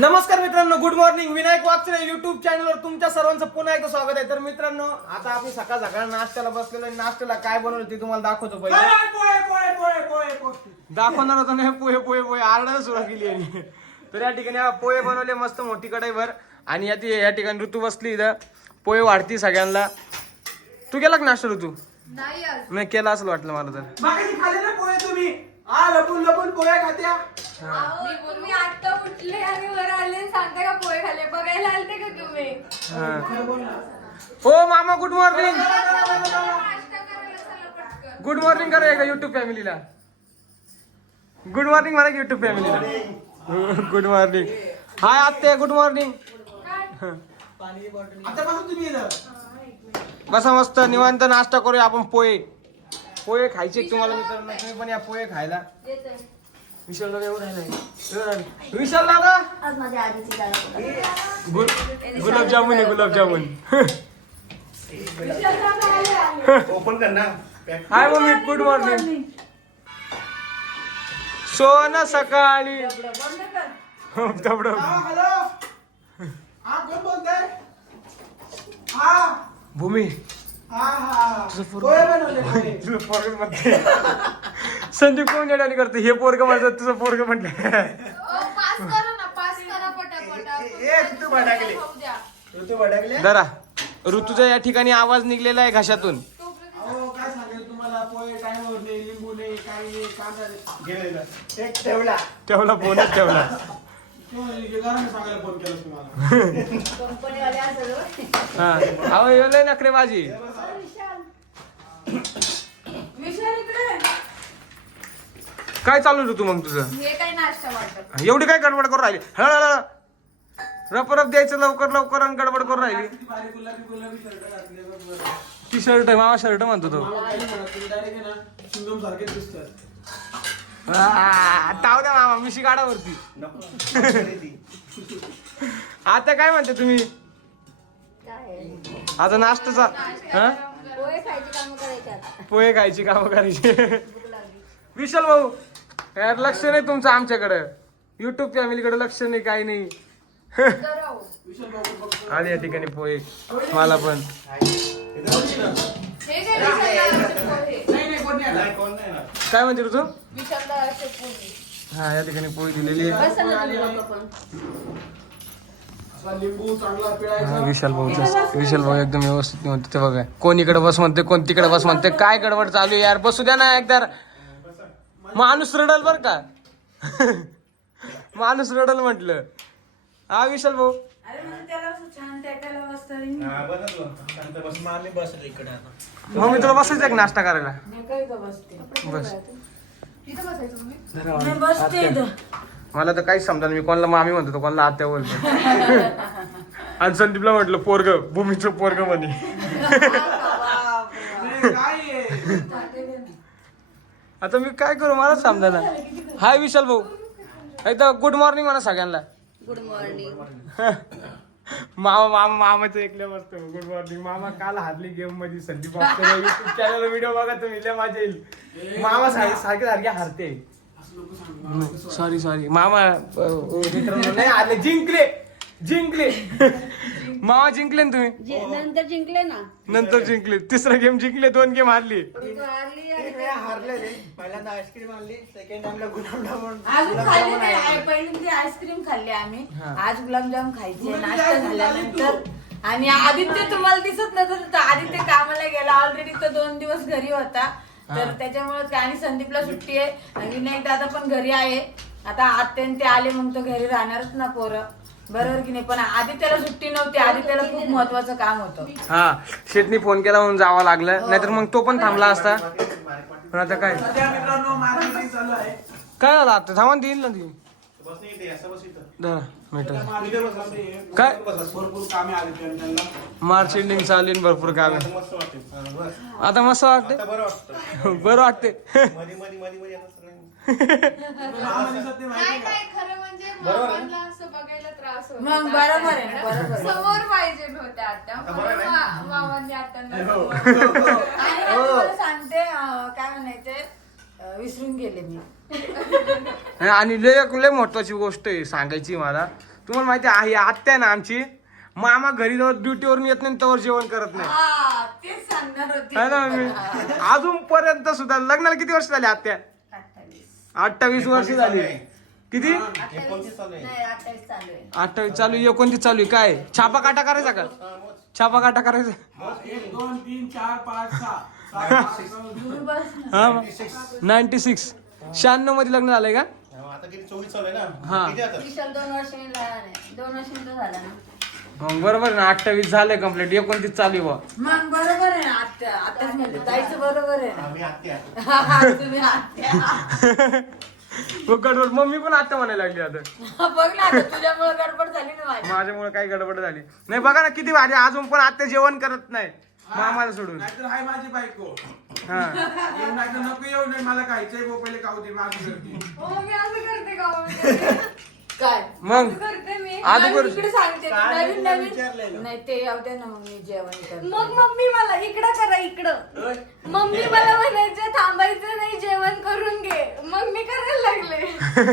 नमस्कार मित्रांनो good morning Vinayak Wakchare YouTube चॅनलवर तुमच्या सर्वांचं पुन्हा एकदा स्वागत आहे. तर मित्रांनो आता आपण सकाळ सकाळ नाश्त्याला बसलेलो आहे. नाश्त्याला काय बनवलं ते तुम्हाला दाखवतो पहिले. पोहे पोहे पोहे पोहे पोहे. दाखवणार होतो ना हे पोहे पोहे पोहे. आरडायला सुरुवात केली यांनी. तर या ठिकाणी पोहे बनवले मस्त मोठी कढईभर आणि या ती- या ठिकाणी ऋतू बसली इथं. पोहे वाढती सगळ्यांना. तू गेला का नाश्ता ऋतू? नाही आज. मी केला असं वाटलं मला तर. हा लपून लपून पोहे खात्या. अहो, तुम्ही आता उठले आणि वर आले आणि सांगता का पोहे खाल्ले बघायला आलते का तुम्ही? हा. हो मामा गुड मॉर्निंग नाश्ता करायला चला पटकन. गुड मॉर्निंग करूया का युट्यूब फॅमिलीला गुड मॉर्निंग म्हणा युट्यूब फॅमिलीला गुड मॉर्निंग हाय आत्ते गुड मॉर्निंग आतापासून तुम्ही येणार बसा मस्त निवांत नाश्ता करूया आपण पोहे. पोहे खायचे तुम्हाला मित्रांनो तुम्ही पण या पोहे खायला. विशाल दादा एवढं आहे ना विशाल दादा? गुलाबजामुन आहे गुलाबजामुन. ओपन कर ना. हाय मम्मी गुड मॉर्निंग सोन सकाळी. हो. हा हा हा. भूमी. तुझं पोरगं- म्हणते. संदीप कोण येण्याने करते? हे पोरग म्हणतात तुझं पोरग म्हटलं पास करा ना पास करा पटापट. ए, तू भडकली. ऋतू भडकले? दरा ऋतूचा या ठिकाणी आवाज निघलेला आहे घशातून. ठेवला. ठेवला फोनच ठेवला. हे घराने सांगायला फोन केला तुम्हाला. कंपनीवाले असं हा. अहो येऊ नखरे माझी. काय चालू ऋतू मग तुझं? हे काय नाश्ता वाटत एवढी काय गडबड करून राहिली? हळ रप रप द्यायचं लवकर लवकर आणि गडबड करून राहिली. गुलाबी शर्ट टी आहे मामा शर्ट म्हणतो तो. टाव द्या मामा मिशी गाडावरती. ती. आता काय म्हणते तुम्ही? काय आता नाश्ताचा हा? पोहे खायची कामं करायची आता. पोहे खायची कामं करायची. विशाल भाऊ यार लक्ष नाही तुमचं आमच्याकडे. युट्यूब फॅमिलीकडे लक्ष नाही काही नाही. आले या ठिकाणी पोहे मला पण. हे काय म्हणते पोहे. हा या ठिकाणी पोहे दिलेली आहे विशाल भाऊ विशाल भाऊ एकदम व्यवस्थित म्हणते ते बघा. कोण इकडे बस म्हणते कोण तिकडे बस म्हणते काय गडबड चालू आहे यार? बसू द्या ना एकदा. माणूस रडल बर का? माणूस रडल म्हटलं. हा विशाल भाऊ. मग मी तुला बसायचं आहे का नाश्ता करायला. बस. मला तर काहीच समजा मी कोणाला मामी म्हणतो तो कोणाला आत्या बोलतो. आणि संदीपला म्हटलं पोरग भूमीचं पोरग म्हणे? आता मी काय करू मला समजा ना हाय विशाल भाऊ. एकदा गुड मॉर्निंग म्हणा सगळ्यांना. गुड मॉर्निंग मामा मामा मामाचं ऐकलं मस्त. गुड मॉर्निंग मामा काल हारली गेममध्ये संदीप युट्यूब चॅनल व्हिडिओ बघा तुम्ही लय येईल. मामा सारखे सारखे हारते. सॉरी सॉरी मामा नाही हारले जिंकले जिंकले. मामा जिंकले ना तुम्ही? जे नंतर जिंकले ना. नंतर जिंकले. तिसरा गेम जिंकले दोन गेम हारली. तू हारली आणि एक वेळा हारले रे. पहिल्यांदा आईस्क्रीम आणली सेकंड टाइमला गुलाबजामुन अजून खाल्ली नाही. आय- पहिल्यांदी आईस्क्रीम खाल्ली आम्ही. आज गुलाबजाम खायचे नाश्ता झाल्यानंतर. आणि आदित्य तुम्हाला दिसत नव्हतं तर आदित्य कामाला गेला. ऑलरेडी तो दोन दिवस घरी होता. तर त्याच्यामुळे आणि संदीपला सुट्टी आहे. आणि विनायक दादा पण घरी आहे. आता आत्यान ते आले मग तो घरी राहणारच ना पोरं. बरोबर की नाही? पण आदित्यला सुट्टी नव्हती. आदित्यला खूप महत्वाचं काम होतं. हा शेटनी फोन केला म्हणून जावं लागलं. नाहीतर मग तो पण थांबला असता. पण आता काय? काय झालं आता? थांबा देईल ना ती. आहे. काय? भरपूर कामे आली त्यांना मार्च एंडिंग चालू आहे भरपूर काम. आता मस्त वाटते. बरं वाटतं. मग बरोबर आहे. समोर पाहिजे होत्या आता मामांनी सांगते काय म्हणायचे? विसरून गेले मी. आणि लय लय महत्वाची गोष्ट आहे सांगायची मला. तुम्हाला माहिती आहे आत्या ना आमची मामा घरी जवळ ड्युटीवरून येत नाही तवर जेवण करत नाही. हा तेच सांगणार होती. है ना अजून पर्यंत सुद्धा लग्नाला किती वर्ष झाली आत्या? अठ्ठावीस वर्ष झाली. किती? अठ्ठावीस चालू एकोणतीस चालू आहे. काय? छापा काटा करायचा का? छापा काटा करायचा? हा. हा नाईन्टी सिक्स शहाण्णवमध्ये लग्न झालंय का? आता किती चोवीस चालू आहे हा. ना किती आता? विशाल दोन वर्षांनी लहान आहे. दोन वर्षांनी तो झाला ना. मग बरोबर ना अठ्ठावीस झालंय कंप्लीट एकोणतीस चालू आहे बुवा. मग बरोबर आहे ना आत्या आत्याच म्हणते ताईचं बरोबर आहे ना. आम्ही आत्या. तुम्ही आत्या. मग गडबड मम्मी पण आता म्हणायला लागली आता. बघ ना आता तुझ्यामुळे गडबड झाली ना माझी. माझ्यामुळे काही गडबड झाली. नाही बघा ना किती भारी अजून पण आता जेवण करत नाही. मामाला सोडून. नाहीतर हाय माझी बायको. हा. नको येऊ नाही मला खायचंय गो पहिले खाऊ दे माझी करते हो मी असं करते का हो? मी काय? मग? असं करते मी. आज इकडे सांगते काय नवीन तुला नवीन? नाही ते येऊ दे ना मग मी जेवण करते. मग मम्मी मला इकडं करा इकडं. मम्मी मला म्हणायचं थांबायचं नाही जेवण करून घे. मग मी करायला लागले.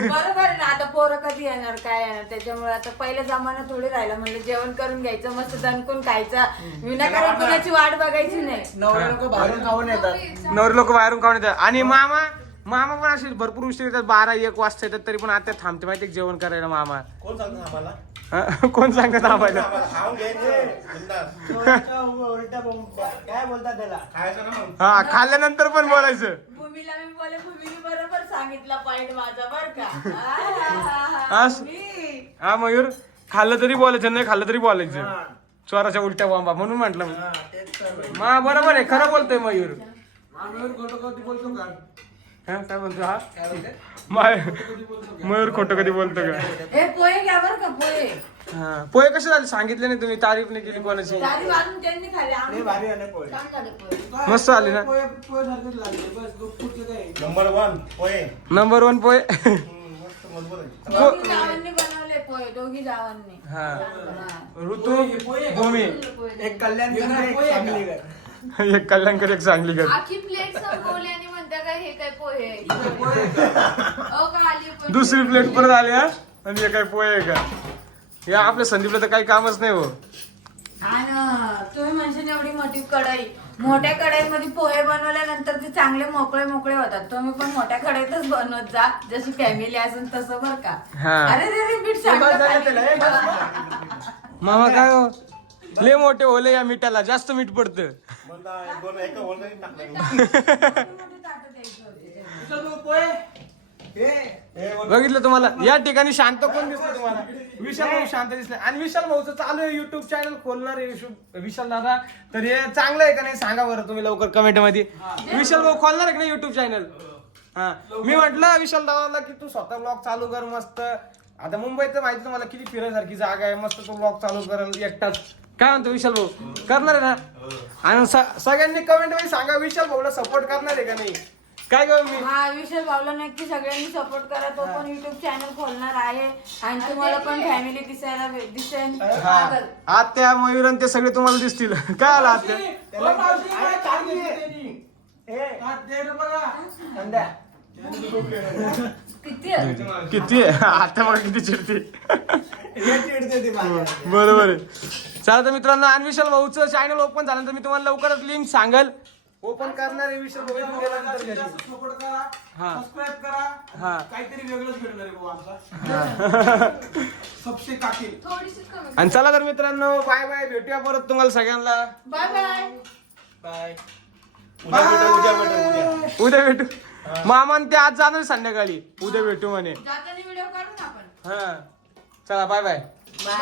बरोबर ना आता पोरं कधी येणार काय येणार? त्याच्यामुळे आता पहिला जमाना थोडी राहिला. म्हणजे जेवण करून घ्यायचं मस्त दणकून खायचं. विनाकारण कोणाची वाट बघायची नाही. नवरे लोक बाहेरून खाऊन येतात. नवरे लोक बाहेरून खाऊन येतात. आणि मामा? मामा पण असे भरपूर उशीर येतात बारा एक वाजता येतात तरी पण आता थांबते माहिती आहे का जेवण करायला मामा? कोण सांगतो आम्हाला? हा? कोण सांगत थांबायला आम्हाला? खाऊन घ्यायचं. बिनधास्त. काय बोलतात त्याला खायचं ना मग. हा खाल्ल्यानंतर पण बोलायचं. भूमीला मी बोले भूमीने बरोबर सांगितला पॉइंट माझा बर का. आहाहाहा, अस- भूमी. हा मयूर खाल्लं तरी बोलायचं नाही खाल्लं तरी बोलायचं. चोराच्या उलट्या बॉम्बा म्हणून म्हटलं मा. बरोबर आहे खरं बोलतोय मयूर. आम्ही खोटं कधी बोलतो का? हा काय म्हणतो हा? माय मयूर खोटं कधी बोलतो का? हे पोहे घ्या बर का पोहे. हा पोहे कसे झाले? सांगितले नाही तुम्ही तारीफ नाही केली कोणाची. दारी बांधून त्यांनी खाल्ले आम्ही भारी आले पोहे. छान झाले पोहे. मस्त आली ना? पोहे पोहे सारखेच लागले. बस गो- कुठलं काय? Number one pohe. Number one pohe. हम्म, मस्त मजबूत आहे. दोघी जावांनी बनवले पोहे दोघी जावांनी हा. हा. ऋतू भूमी. एक कल्याण एक. एक कल्याणकर एक सांगली कर आखी प्लेट संपवली आणि काय हे काय पोहे आहे? अहो का आली पण दुसरी प्लेट परत आली हा? आणि हे काय पोहे आहे का? या आपल्या संदीपला तर काही कामच नाही हो. आणि तुम्ही म्हणशील एवढी मोठी कढई. मोठ्या कढईमध्ये पोहे बनवल्यानंतर ते चांगले मोकळे मोकळे होतात. तुम्ही पण मोठ्या कढईतच बनवत जा. जशी फॅमिली असेल तसं बर का. हा. अरे मामा काय हो? लय मोठे होले या मिठाला जास्त मीठ पडतं. बघितलं तुम्हाला? या ठिकाणी शांत कोण दिसतो तुम्हाला? विशाल भाऊ शांत दिसले आणि विशाल भाऊचं चालू आहे युट्यूब चॅनल खोलणार आहे विशु- विशाल दादा. तर हे चांगलं आहे का नाही सांगा बरं तुम्ही लवकर कमेंटमध्ये. विशाल भाऊ खोलणार आहे का नाही युट्यूब चॅनल हा. मी म्हंटल विशाल दादाला की तू स्वतः ब्लॉग चालू कर मस्त. आता मुंबईत माहिती तुम्हाला किती फिरण्यासारखी जागा आहे. मस्त तू ब्लॉग चालू करेल एकटाच. काय म्हणतो विशाल भाऊ? करणार आहे ना? आणि स- सगळ्यांनी कमेंटमध्ये सांगा विशाल भाऊला सपोर्ट करणार आहे का नाही? काय ग मी? हा विशाल भाऊला नक्की सगळ्यांनी सपोर्ट करा. तो पण युट्यूब चॅनल खोलणार आहे. आणि तुम्हाला पण फॅमिली दिसायला भे- दिसेल. हा. आत्या मयूर आणि ते सगळे तुम्हाला दिसतील. काय आला आत्या? आहे? किती आहे? किती आहे? आता मग किती चिडते. हे. बरोबर आहे. चला तर मित्रांनो आणि विशाल भाऊचं चॅनल ओपन झाल्यानंतर मी तुम्हाला लवकरच लिंक सांगल. ओपन करणार आहे विशाल भाऊ. इथून गेल्यानंतर घरी. सपोर्ट करा. हा. सबस्क्राईब हा. करा काहीतरी वेगळंच भेटणार आहे भाऊ आमचा. सबसे थोडीशीच कमी. आणि चला तर मित्रांनो बाय बाय भेटूया परत तुम्हाला सगळ्यांना. बाय बाय बाय उद्या भेटू उद्या भेटू उद्या. उद्या भेटू. मामा ते आज जाणार संध्याकाळी. उद्या भेटू म्हणे. जाताना व्हिडिओ काढू ना आपण? हा. चला बाय बाय